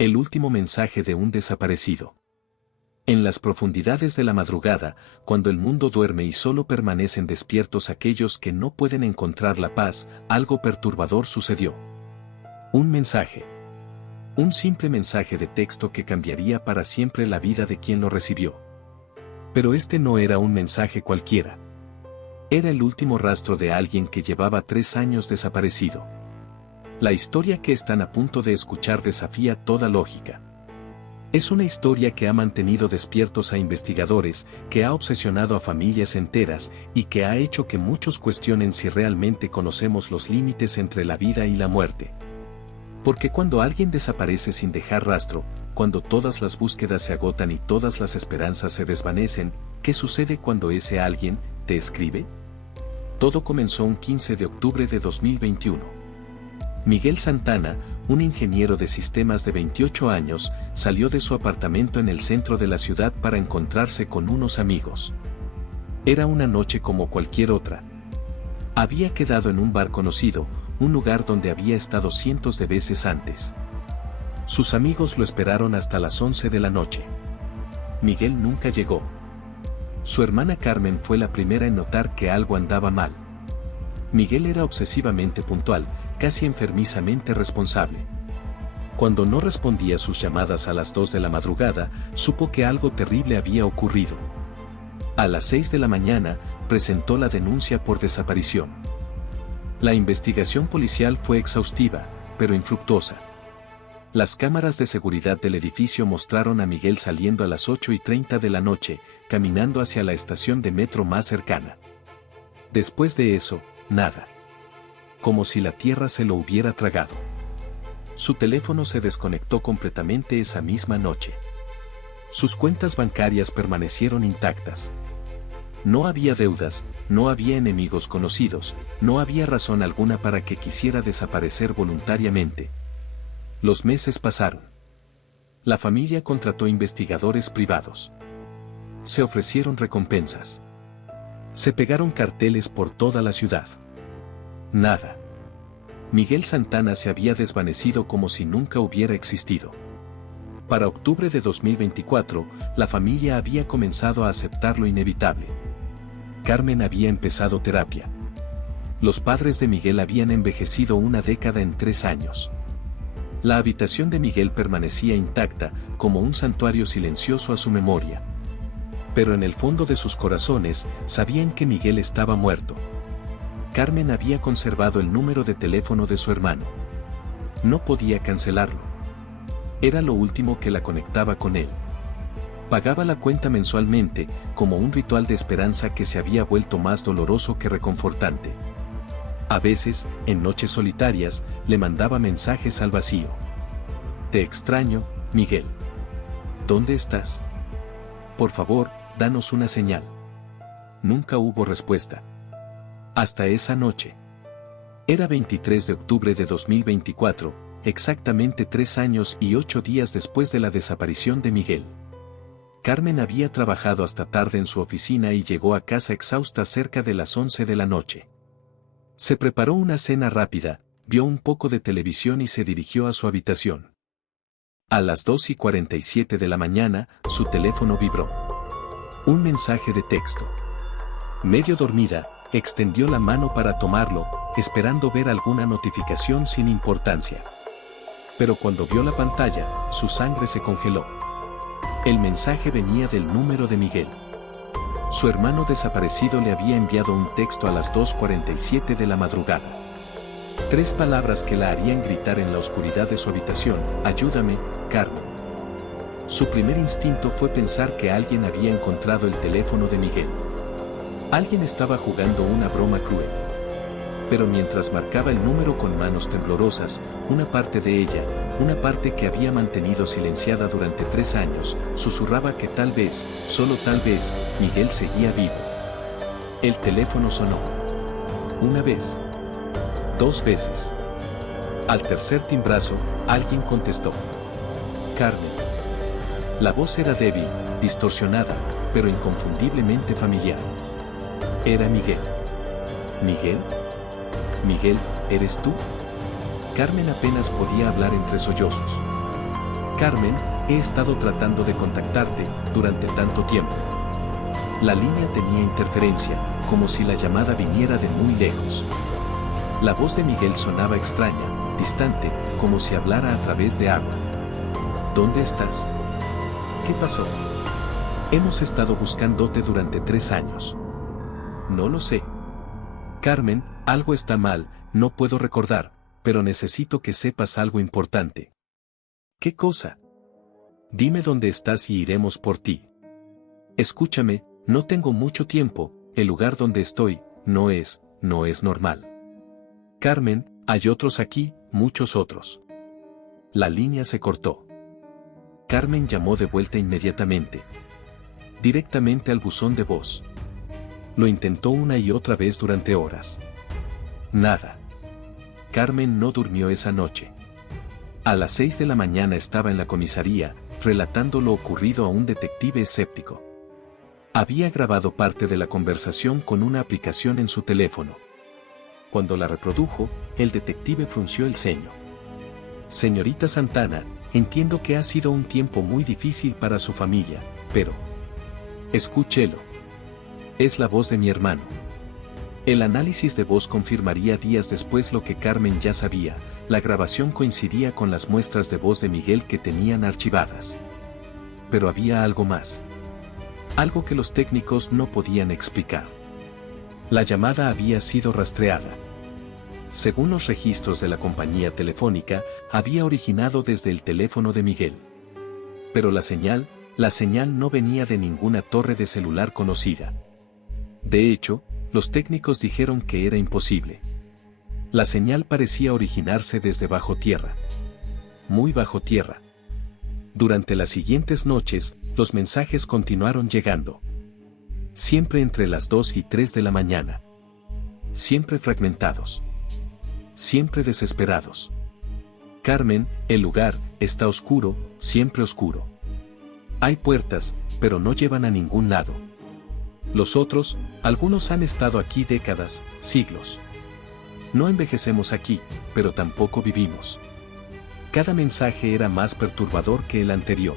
El último mensaje de un desaparecido. En las profundidades de la madrugada, cuando el mundo duerme y solo permanecen despiertos aquellos que no pueden encontrar la paz, algo perturbador sucedió. Un mensaje. Un simple mensaje de texto que cambiaría para siempre la vida de quien lo recibió. Pero este no era un mensaje cualquiera. Era el último rastro de alguien que llevaba 3 años desaparecido. La historia que están a punto de escuchar desafía toda lógica. Es una historia que ha mantenido despiertos a investigadores, que ha obsesionado a familias enteras y que ha hecho que muchos cuestionen si realmente conocemos los límites entre la vida y la muerte. Porque cuando alguien desaparece sin dejar rastro, cuando todas las búsquedas se agotan y todas las esperanzas se desvanecen, ¿qué sucede cuando ese alguien te escribe? Todo comenzó un 15 de octubre de 2021. Miguel Santana, un ingeniero de sistemas de 28 años, salió de su apartamento en el centro de la ciudad para encontrarse con unos amigos. Era una noche como cualquier otra. Había quedado en un bar conocido, un lugar donde había estado cientos de veces antes. Sus amigos lo esperaron hasta las 11 de la noche. Miguel nunca llegó. Su hermana Carmen fue la primera en notar que algo andaba mal. Miguel era obsesivamente puntual, casi enfermizamente responsable. Cuando no respondía sus llamadas a las 2 de la madrugada, supo que algo terrible había ocurrido. A las 6 de la mañana, presentó la denuncia por desaparición. La investigación policial fue exhaustiva, pero infructuosa. Las cámaras de seguridad del edificio mostraron a Miguel saliendo a las 8:30 de la noche, caminando hacia la estación de metro más cercana. Después de eso, nada. Como si la tierra se lo hubiera tragado. Su teléfono se desconectó completamente esa misma noche. Sus cuentas bancarias permanecieron intactas. No había deudas, no había enemigos conocidos, no había razón alguna para que quisiera desaparecer voluntariamente. Los meses pasaron. La familia contrató investigadores privados. Se ofrecieron recompensas. Se pegaron carteles por toda la ciudad. Nada. Miguel Santana se había desvanecido como si nunca hubiera existido. Para octubre de 2024, la familia había comenzado a aceptar lo inevitable. Carmen había empezado terapia. Los padres de Miguel habían envejecido una década en 3 años. La habitación de Miguel permanecía intacta, como un santuario silencioso a su memoria. Pero en el fondo de sus corazones, sabían que Miguel estaba muerto. Carmen había conservado el número de teléfono de su hermano. No podía cancelarlo. Era lo último que la conectaba con él. Pagaba la cuenta mensualmente, como un ritual de esperanza que se había vuelto más doloroso que reconfortante. A veces, en noches solitarias, le mandaba mensajes al vacío. Te extraño, Miguel. ¿Dónde estás? Por favor, danos una señal. Nunca hubo respuesta. Hasta esa noche. Era 23 de octubre de 2024, exactamente 3 años y 8 días después de la desaparición de Miguel. Carmen había trabajado hasta tarde en su oficina y llegó a casa exhausta cerca de las 11 de la noche. Se preparó una cena rápida, vio un poco de televisión y se dirigió a su habitación. A las 2:47 de la mañana, su teléfono vibró. Un mensaje de texto. Medio dormida, extendió la mano para tomarlo, esperando ver alguna notificación sin importancia. Pero cuando vio la pantalla, su sangre se congeló. El mensaje venía del número de Miguel. Su hermano desaparecido le había enviado un texto a las 2:47 de la madrugada. 3 palabras que la harían gritar en la oscuridad de su habitación: ayúdame, Carmen. Su primer instinto fue pensar que alguien había encontrado el teléfono de Miguel. Alguien estaba jugando una broma cruel. Pero mientras marcaba el número con manos temblorosas, una parte de ella, una parte que había mantenido silenciada durante 3 años, susurraba que tal vez, solo tal vez, Miguel seguía vivo. El teléfono sonó. 1 vez. 2 veces. Al tercer timbrazo, alguien contestó. Carmen. La voz era débil, distorsionada, pero inconfundiblemente familiar. Era Miguel. ¿Miguel? Miguel, ¿eres tú? Carmen apenas podía hablar entre sollozos. Carmen, he estado tratando de contactarte durante tanto tiempo. La línea tenía interferencia, como si la llamada viniera de muy lejos. La voz de Miguel sonaba extraña, distante, como si hablara a través de agua. ¿Dónde estás? ¿Qué pasó? Hemos estado buscándote durante 3 años. No lo sé. Carmen, algo está mal, no puedo recordar, pero necesito que sepas algo importante. ¿Qué cosa? Dime dónde estás y iremos por ti. Escúchame, no tengo mucho tiempo, el lugar donde estoy, no es normal. Carmen, hay otros aquí, muchos otros. La línea se cortó. Carmen llamó de vuelta inmediatamente. Directamente al buzón de voz. Lo intentó una y otra vez durante horas. Nada. Carmen no durmió esa noche. A las 6 de la mañana estaba en la comisaría, relatando lo ocurrido a un detective escéptico. Había grabado parte de la conversación con una aplicación en su teléfono. Cuando la reprodujo, el detective frunció el ceño. Señorita Santana, entiendo que ha sido un tiempo muy difícil para su familia, pero... Escúchelo. Es la voz de mi hermano. El análisis de voz confirmaría días después lo que Carmen ya sabía, la grabación coincidía con las muestras de voz de Miguel que tenían archivadas. Pero había algo más. Algo que los técnicos no podían explicar. La llamada había sido rastreada. Según los registros de la compañía telefónica, había originado desde el teléfono de Miguel. Pero la señal no venía de ninguna torre de celular conocida. De hecho, los técnicos dijeron que era imposible. La señal parecía originarse desde bajo tierra. Muy bajo tierra. Durante las siguientes noches, los mensajes continuaron llegando. Siempre entre las 2 y 3 de la mañana. Siempre fragmentados. Siempre desesperados. Carmen, el lugar está oscuro, siempre oscuro. Hay puertas, pero no llevan a ningún lado. Los otros, algunos han estado aquí décadas, siglos. No envejecemos aquí, pero tampoco vivimos. Cada mensaje era más perturbador que el anterior.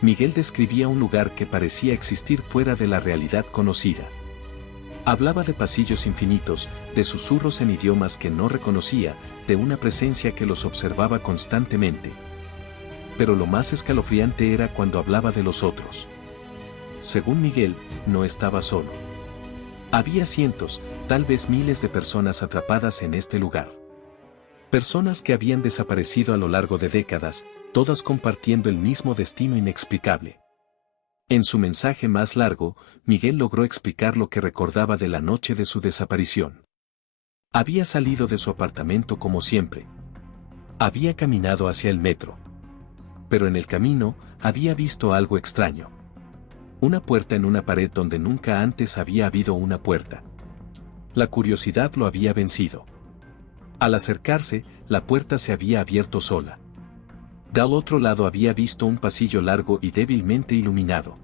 Miguel describía un lugar que parecía existir fuera de la realidad conocida. Hablaba de pasillos infinitos, de susurros en idiomas que no reconocía, de una presencia que los observaba constantemente. Pero lo más escalofriante era cuando hablaba de los otros. Según Miguel, no estaba solo. Había cientos, tal vez miles de personas atrapadas en este lugar. Personas que habían desaparecido a lo largo de décadas, todas compartiendo el mismo destino inexplicable. En su mensaje más largo, Miguel logró explicar lo que recordaba de la noche de su desaparición. Había salido de su apartamento como siempre. Había caminado hacia el metro. Pero en el camino, había visto algo extraño. Una puerta en una pared donde nunca antes había habido una puerta. La curiosidad lo había vencido. Al acercarse, la puerta se había abierto sola. Del otro lado había visto un pasillo largo y débilmente iluminado.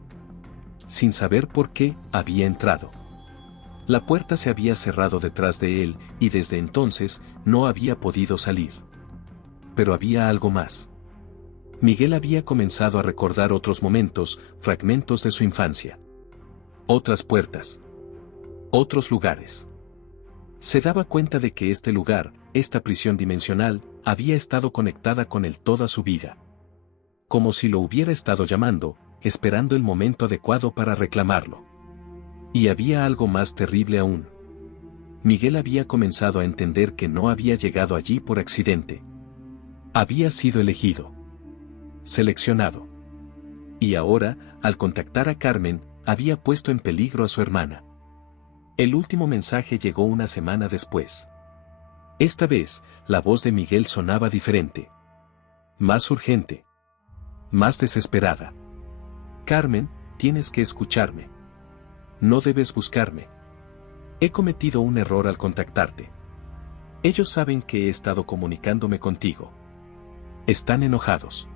Sin saber por qué, había entrado. La puerta se había cerrado detrás de él, y desde entonces, no había podido salir. Pero había algo más. Miguel había comenzado a recordar otros momentos, fragmentos de su infancia. Otras puertas. Otros lugares. Se daba cuenta de que este lugar, esta prisión dimensional, había estado conectada con él toda su vida. Como si lo hubiera estado llamando, esperando el momento adecuado para reclamarlo. Y había algo más terrible aún. Miguel había comenzado a entender que no había llegado allí por accidente. Había sido elegido. Seleccionado. Y ahora, al contactar a Carmen, había puesto en peligro a su hermana. El último mensaje llegó una semana después. Esta vez, la voz de Miguel sonaba diferente. Más urgente. Más desesperada. Carmen, tienes que escucharme. No debes buscarme. He cometido un error al contactarte. Ellos saben que he estado comunicándome contigo. Están enojados.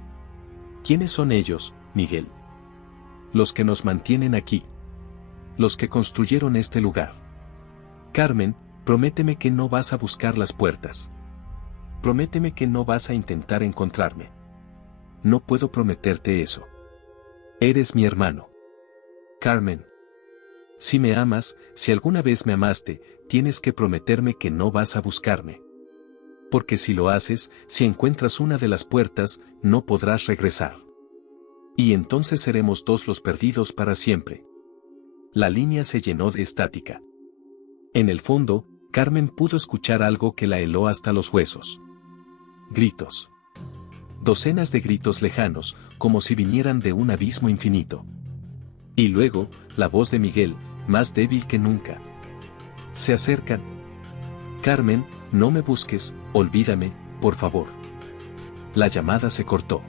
¿Quiénes son ellos, Miguel? Los que nos mantienen aquí. Los que construyeron este lugar. Carmen, prométeme que no vas a buscar las puertas. Prométeme que no vas a intentar encontrarme. no puedo prometerte eso. Eres mi hermano. Carmen. Si me amas, si alguna vez me amaste, tienes que prometerme que no vas a buscarme. Porque si lo haces, si encuentras una de las puertas, no podrás regresar. Y entonces seremos dos los perdidos para siempre. La línea se llenó de estática. En el fondo, Carmen pudo escuchar algo que la heló hasta los huesos. Gritos. Docenas de gritos lejanos, como si vinieran de un abismo infinito. Y luego, la voz de Miguel, más débil que nunca. Se acercan. Carmen, no me busques, olvídame, por favor. La llamada se cortó.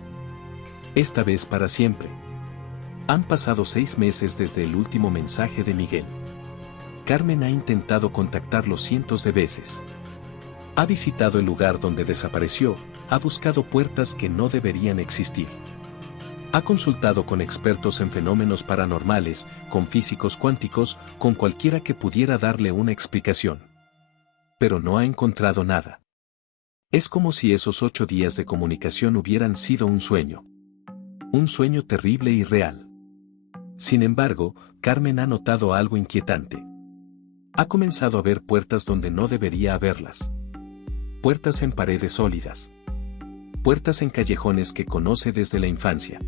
Esta vez para siempre. Han pasado 6 meses desde el último mensaje de Miguel. Carmen ha intentado contactarlo cientos de veces. Ha visitado el lugar donde desapareció, ha buscado puertas que no deberían existir. Ha consultado con expertos en fenómenos paranormales, con físicos cuánticos, con cualquiera que pudiera darle una explicación. Pero no ha encontrado nada. Es como si esos 8 días de comunicación hubieran sido un sueño. Un sueño terrible y real. Sin embargo, Carmen ha notado algo inquietante. Ha comenzado a ver puertas donde no debería haberlas. Puertas en paredes sólidas. Puertas en callejones que conoce desde la infancia.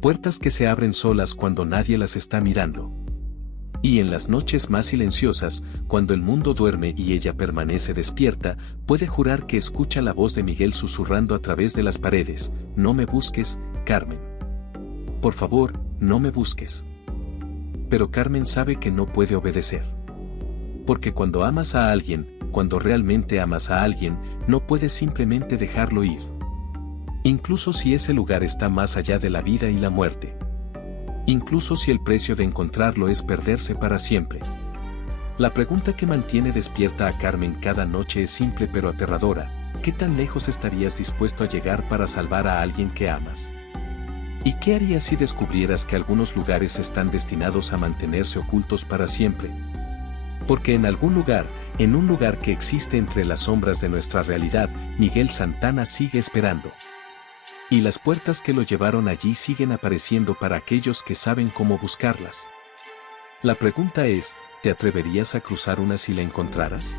Puertas que se abren solas cuando nadie las está mirando. Y en las noches más silenciosas, cuando el mundo duerme y ella permanece despierta, puede jurar que escucha la voz de Miguel susurrando a través de las paredes: no me busques, Carmen. Por favor, no me busques. Pero Carmen sabe que no puede obedecer. Porque cuando amas a alguien, cuando realmente amas a alguien, no puedes simplemente dejarlo ir. Incluso si ese lugar está más allá de la vida y la muerte. Incluso si el precio de encontrarlo es perderse para siempre. La pregunta que mantiene despierta a Carmen cada noche es simple pero aterradora: ¿qué tan lejos estarías dispuesto a llegar para salvar a alguien que amas? ¿Y qué harías si descubrieras que algunos lugares están destinados a mantenerse ocultos para siempre? Porque en algún lugar, en un lugar que existe entre las sombras de nuestra realidad, Miguel Santana sigue esperando. Y las puertas que lo llevaron allí siguen apareciendo para aquellos que saben cómo buscarlas. La pregunta es, ¿te atreverías a cruzar una si la encontraras?